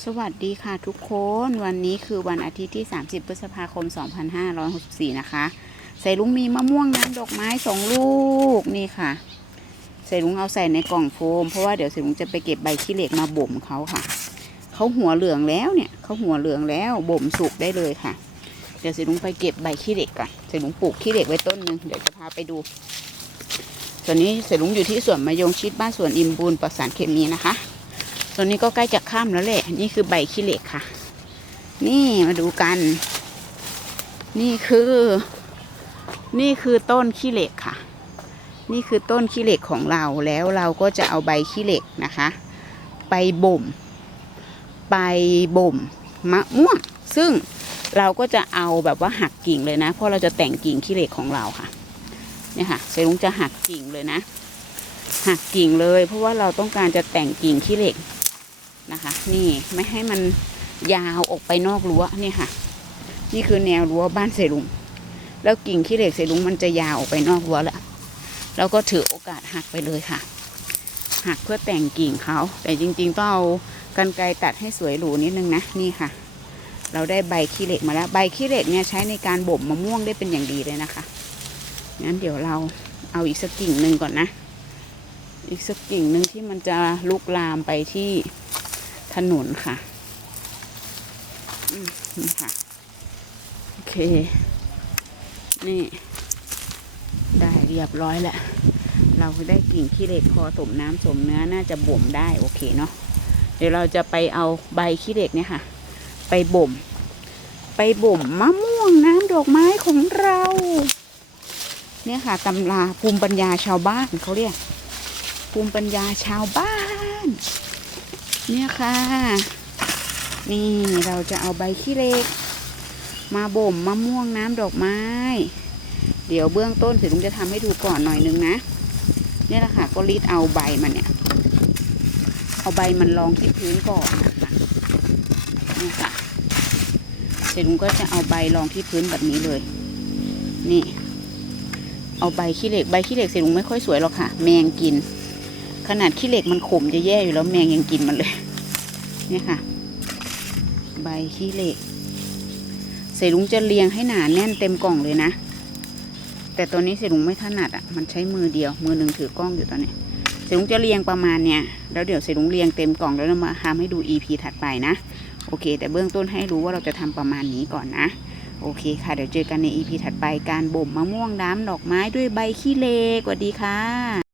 สวัสดีค่ะทุกคนวันนี้คือวันอาทิตย์ที่ 30 พฤษภาคม 2564 นะคะ ใส่ลุงมีมะม่วงน้ำดอกไม้สองลูกนี่ค่ะ ใส่ลุงเอาใส่ในกล่องโฟมเพราะว่าเดี๋ยวใส่ลุงจะไปเก็บใบขี้เหล็กมาบ่มเขาค่ะ เขาหัวเหลืองแล้วเนี่ยเขาหัวเหลืองแล้วบ่มสุกได้เลยค่ะ เดี๋ยวใส่ลุงไปเก็บใบขี้เหล็กก่อนใส่ลุงปลูกขี้เหล็กไว้ต้นหนึ่งเดี๋ยวจะพาไปดูตอนนี้ใส่ลุงอยู่ที่สวนมะยงชิดบ้านสวนอิมบูนปลอดสารเคมีนะคะ ตอนนี้ก็ใกล้จะข้ามแล้วแหละ นี่คือใบขี้เหล็กค่ะ นี่มาดูกัน นี่คือ นี่คือต้นขี้เหล็กค่ะ นี่คือต้นขี้เหล็กของเราแล้วเราก็จะเอาใบขี้เหล็กนะคะ ไปบ่ม ไปบ่มมะม่วง ซึ่งเราก็จะเอาแบบว่าหักกิ่งเลยนะ เพราะเราจะแต่งกิ่งขี้เหล็กของเราค่ะ เนี่ยค่ะเซรุ้งจะหักกิ่งเลยนะหักกิ่งเลยเพราะว่าเราต้องการจะแต่งกิ่งขี้เหล็ก นะคะ นี่ไม่ให้มันยาวออกไปนอกรั้วนี่ค่ะ นี่คือแนวรั้วบ้านเสลุง แล้วกิ่งขี้เหล็กเสลุงมันจะยาวออกไปนอกรั้วแล้วเราก็ถือโอกาสหักไปเลยค่ะ หักเพื่อแต่งกิ่งเขา แต่จริงๆต้องเอากันไกรตัดให้สวยหรูนิดนึงนะนี่ค่ะ เราได้ใบขี้เหล็กมาแล้วใบขี้เหล็กเนี่ยใช้ในการบ่มมะม่วงได้เป็นอย่างดีเลยนะคะงั้นเดี๋ยวเราเอาอีกสักกิ่งหนึ่งก่อนนะ อีกสักกิ่งหนึ่งที่มันจะลุกลามไปที่ ถนนค่ะนี่ค่ะ โอเค นี่ ได้เรียบร้อยแล้ว เราได้กิ่งขี้เหล็กพอสมน้ำสมเนื้อน่าจะบ่มได้โอเคเนาะ เดี๋ยวเราจะไปเอาใบขี้เหล็กเนี่ยค่ะ ไปบ่ม ไปบ่มมะม่วงน้ำดอกไม้ของเรา เนี่ยค่ะตำราภูมิปัญญาชาวบ้านเขาเรียกภูมิปัญญาชาวบ้าน เนี่ยค่ะ นี่เราจะเอาใบขี้เล็ก มาบ่มมะม่วงน้ำดอกไม้ เดี๋ยวเบื้องต้นสิลุงจะทำให้ดูก่อนหน่อยนึงนะ เนี่ยแหละค่ะ ก็รีดเอาใบมันเนี่ย เอาใบมันรองที่พื้นก่อนนะคะนี่ค่ะเสร็จลุงก็จะเอาใบรองที่พื้นแบบนี้เลย นี่ เอาใบขี้เหล็ก ใบขี้เหล็กเสร็จลุงไม่ค่อยสวยหรอกค่ะ แมงกิน ขนาดขี้เหล็กมันขมจะแย่อยู่แล้วแมงยังกินมันเลย เนี่ยค่ะ ใบขี้เหล็ก เสลุงจะเรียงให้หนาแน่นเต็มกล่องเลยนะ แต่ตัวนี้เสลุงไม่ถนัดอะ มันใช้มือเดียว มือหนึ่งถือกล้องอยู่ตอนนี้เสลุงจะเรียงประมาณเนี้ย แล้วเดี๋ยวเสลุงเรียงเต็มกล่องแล้วเรามาทำให้ดู EP ถัดไปนะ โอเค แต่เบื้องต้นให้รู้ว่าเราจะทำประมาณนี้ก่อนนะโอเคค่ะ เดี๋ยวเจอกันใน EP ถัดไปการบ่มมะม่วงน้ำดอกไม้ด้วยใบขี้เหล็กสวัสดีค่ะ